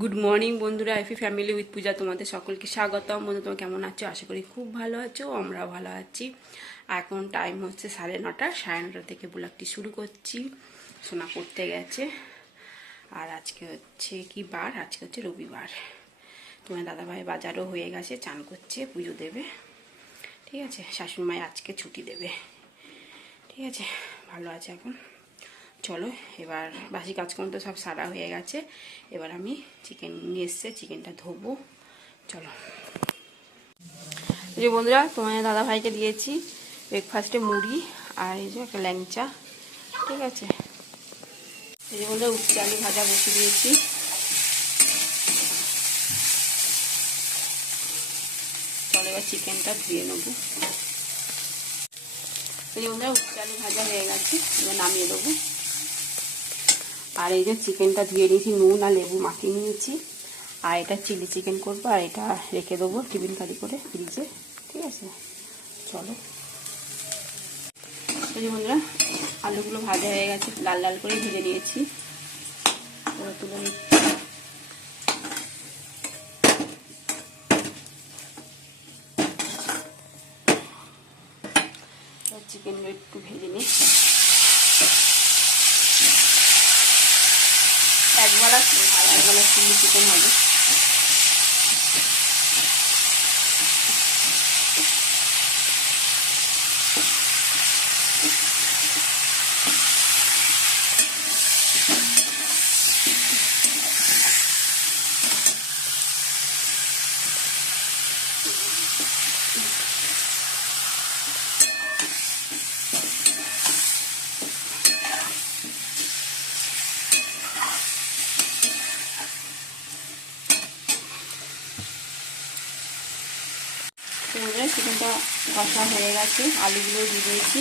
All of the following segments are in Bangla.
গুড মর্নিং বন্ধুরা আইফি ফ্যামিলি উইথ পূজা তোমাদের সকলকে স্বাগতম। বন্ধু তোমার কেমন আছো? আশা করি খুব ভালো আছো, আমরাও ভালো আছি। এখন টাইম হচ্ছে সাড়ে নটা সাড়ে নটা থেকে ব্লগটি শুরু করছি। সোনা পড়তে গেছে। আর আজকে হচ্ছে কি বার? আজকে হচ্ছে রবিবার। তোমার দাদাভাই বাজারও হয়ে গেছে, চান করছে, পুজো দেবে। ঠিক আছে, শাশুড়ি মায় আজকে ছুটি দেবে। ঠিক আছে, ভালো আছে এখন। চলো, এবার বাসি কাজকর্ম তো সব সারা হয়ে গেছে। এবার আমি চিকেন নিয়ে এসছে চিকেনটা ধোবো। চলো। যে বন্ধুরা তোমার দাদা ভাইকে দিয়েছি ব্রেকফাস্টে মুড়ি আর এই যে একটা ল্যাংচা, ঠিক আছে? এই যে বন্ধুরা, উচ্ছে আলু ভাজা বসে দিয়েছি। চলো এবার চিকেনটা ধুয়ে নেব। এই যে বন্ধুরা, উচ্ছে আলু ভাজা হয়ে গেছে, এবার নামিয়ে দেবো। আর এই যে চিকেনটা ধুয়ে নিয়েছি নুন আর লেবু মাখিয়ে নিয়েছি। আর এটা চিলি চিকেন করব, আর এটা রেখে দেবো টিফিন কারি করে ফ্রিজে, ঠিক আছে? চলো। বন্ধুরা, আলুগুলো ভাজা হয়ে গেছে, লাল লাল করে ভেজে নিয়েছি। তুলে নিচ্ছি। চিকেনগুলো একটু ভেজে নিই একবেলা একবেলা চিলি চিকেন হবে। এবারে চিকেনটা কষা হয়ে গেছে। আলুগুলো দিয়ে দিয়েছি।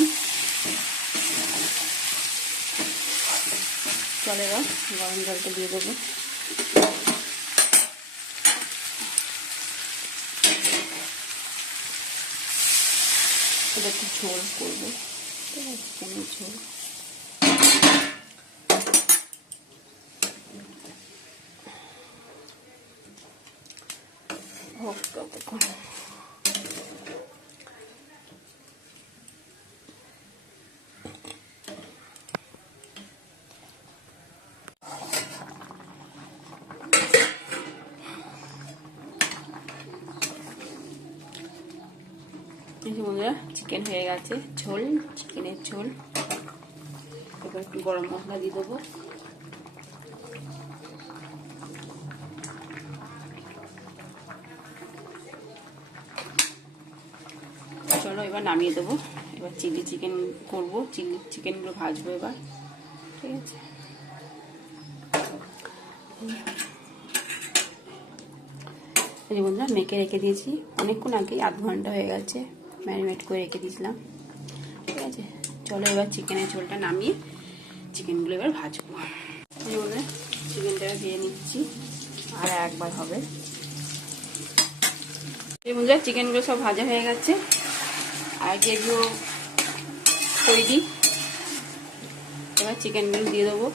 চলে এবার গরম জলটা দিয়ে দেবো। একটু ঝোল করব। চিকেনের ঝোল। হোক ততক্ষণ। বন্ধুরা চিকেন হয়ে গেছে ঝোল চিকেনের ঝোল এবার একটু গরম মশলা দিয়ে দেবো চলো এবার নামিয়ে দেবো এবার চিলি চিকেন করব চিলি চিকেনগুলো ভাজবো এবার ঠিক আছে বন্ধুরা মেখে রেখে দিয়েছি অনেকক্ষণ আগেই আধ ঘণ্টা হয়ে গেছে ম্যারিনেট করে রেখে দিয়েছিলাম। ঠিক আছে, চলো এবার চিকেনের ঝোলটা নামিয়ে চিকেনগুলো এবার ভাজবো। চিকেনটা ভেজে নিচ্ছি, আর একবার হবে। বন্ধুরা চিকেনগুলো সব ভাজা হয়ে গেছে। আর যেগুলো তৈরি এবার চিকেনগুলো দিয়ে দেবো।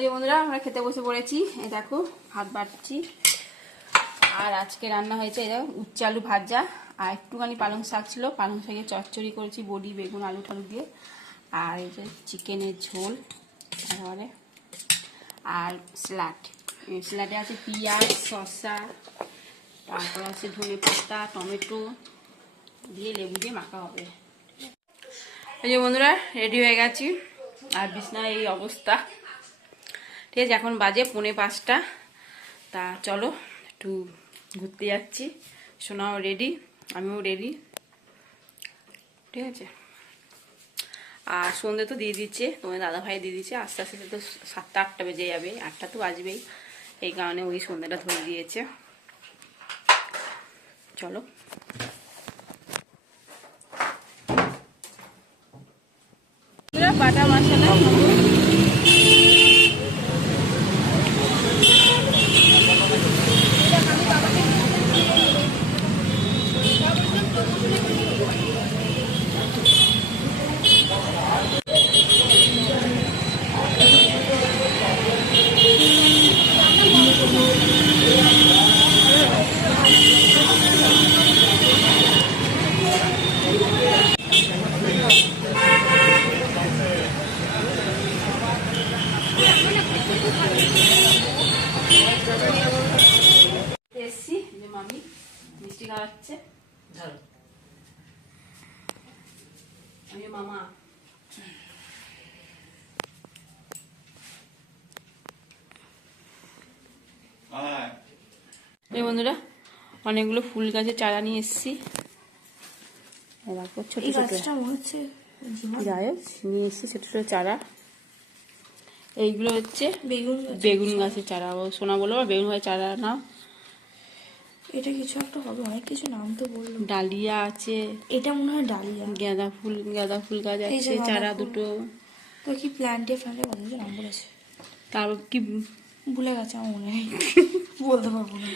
এই বন্ধুরা, আমরা খেতে বসে পড়েছি। এই দেখো, ভাত বাড়ছি। আর আজকে রান্না হয়েছে দেখো উচ্চ আলু ভাজা। আর একটুখানি পালং শাক ছিল। পালং শাকে চচ্চড়ি করেছি, বডি, বেগুন, আলু টালু দিয়ে। আর এই যে চিকেনের ঝোল তারপরে আর স্যালাড। স্যালাডে আছে পেঁয়াজ, শসা, তারপর আছে ধনে পাতা, টমেটো, দিয়ে লেবু দিয়ে মাখা হবে। এই যে বন্ধুরা রেডি হয়ে গেছি। আর বিছনায় এই অবস্থা। ঠিক আছে, এখন বাজে পৌনে পাঁচটা। তা চলো, একটু ঘুরতে যাচ্ছি। সোনাও রেডি আমিও রেডি ঠিক আছে? আর সন্ধে তো দিয়ে দিচ্ছে তোমার দাদা ভাই দিয়ে দিচ্ছে, আস্তে আস্তে তো সাতটা, আটটা বেজে যাবে, আটটা তো বাজবেই। এই কারণে ওই সন্ধ্যাটা ধরে দিয়েছে। চলো। বাটা মশলা এসছি যে মামি মিষ্টি খাওয়াচ্ছে ধরো আমি মামা এই বন্ধুরা অনেকগুলো ফুল গাছের চারা নিয়ে এসেছি। দেখো ছোট ছোট হচ্ছে জীবন যাই হোক, নিয়ে এসেছি ছোট ছোট চারা। এইগুলো হচ্ছে বেগুন বেগুন গাছের চারা। ও সোনা বলো বেগুন গাছের চারা নাও। এটা কিছু একটা হবে অনেক কিছু নাম তো বলল। ডালিয়া আছে এটা মনে হয় ডালিয়া। গাঁদা ফুল গাঁদা ফুল গাছ আছে চারা দুটো। তো কি প্ল্যান্টে ফ্ল্যান্টে কত কিছু নাম বলেছে? তারপর কি ভুলে গেছে আমার মনে হয় বলতে পারব না।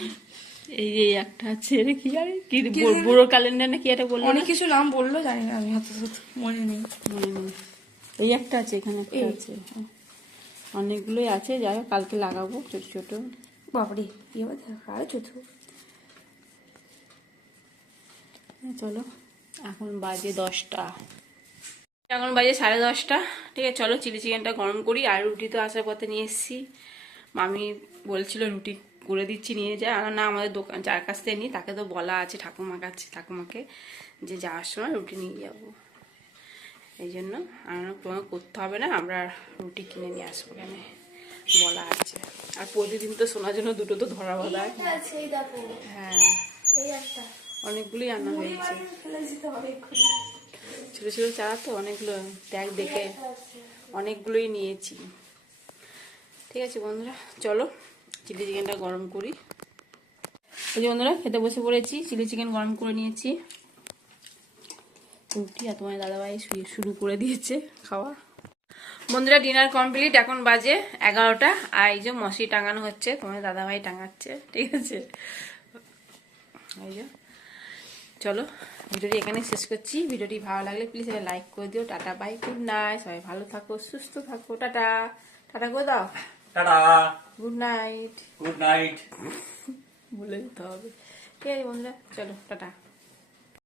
এই এই একটা আছে এটা কি জানি কি বুড়ো ক্যালেন্ডার না কি এটা বলল অনেক কিছু নাম বলল জানি না আমি হাতে মনে নেই। মনে নেই। এই একটা আছে এখানে একটা আছে। অনেকগুলোই আছে যাই হোক কালকে লাগাবো ছোট ছোট। বাপরে এবার দেখা আর হ্যাঁ, চলো। এখন বাজে দশটা। এখন বাজে সাড়ে দশটা। ঠিক আছে চলো চিলি চিকেনটা গরম করি। আর রুটি তো আসার পথে নিয়ে এসেছি। মামি বলছিল রুটি করে দিচ্ছি নিয়ে যায় আর না আমাদের দোকান যার কাছ থেকে নিই তাকে তো বলা আছে ঠাকুমা কাছে ঠাকুমাকে যে যাওয়ার সময় রুটি নিয়ে যাব। এই জন্য আমরা তোমাকে করতে হবে না আমরা রুটি কিনে নিয়ে আসব এখানে বলা আছে। আর প্রতিদিন তো শোনার জন্য দুটো তো ধরা বলা এই দেখো। হ্যাঁ। অনেকগুলোই রান্না হয়েছে। ছোট ছোট চারা তো অনেকগুলো ট্যাগ দেখে অনেকগুলোই নিয়েছি। ঠিক আছে বন্ধুরা, চলো চিলি চিকেনটা গরম করি। এই যে বন্ধুরা, খেতে বসে পড়েছি, চিলি চিকেন গরম করে নিয়েছি। রুটি আর তোমার দাদাভাই শুয়ে শুরু করে দিয়েছে খাওয়া। বন্ধুরা ডিনার কমপ্লিট এখন বাজে এগারোটা। আর এই যে মশি টাঙানো হচ্ছে, তোমার দাদাভাই টাঙাচ্ছে, ঠিক আছে? এই যে। চলো ভিডিওটি এখানে শেষ করছি। ভিডিওটি ভালো লাগলে প্লিজ এটা লাইক করে দিও। টাটা বাই গুড নাইট সবাই ভালো থাকো সুস্থ থাকো। টাটা টাটা করে দাও। Tata. Good night good night বলে দিতে হবে। ঠিক আছে বন্ধুরা চলো টাটা।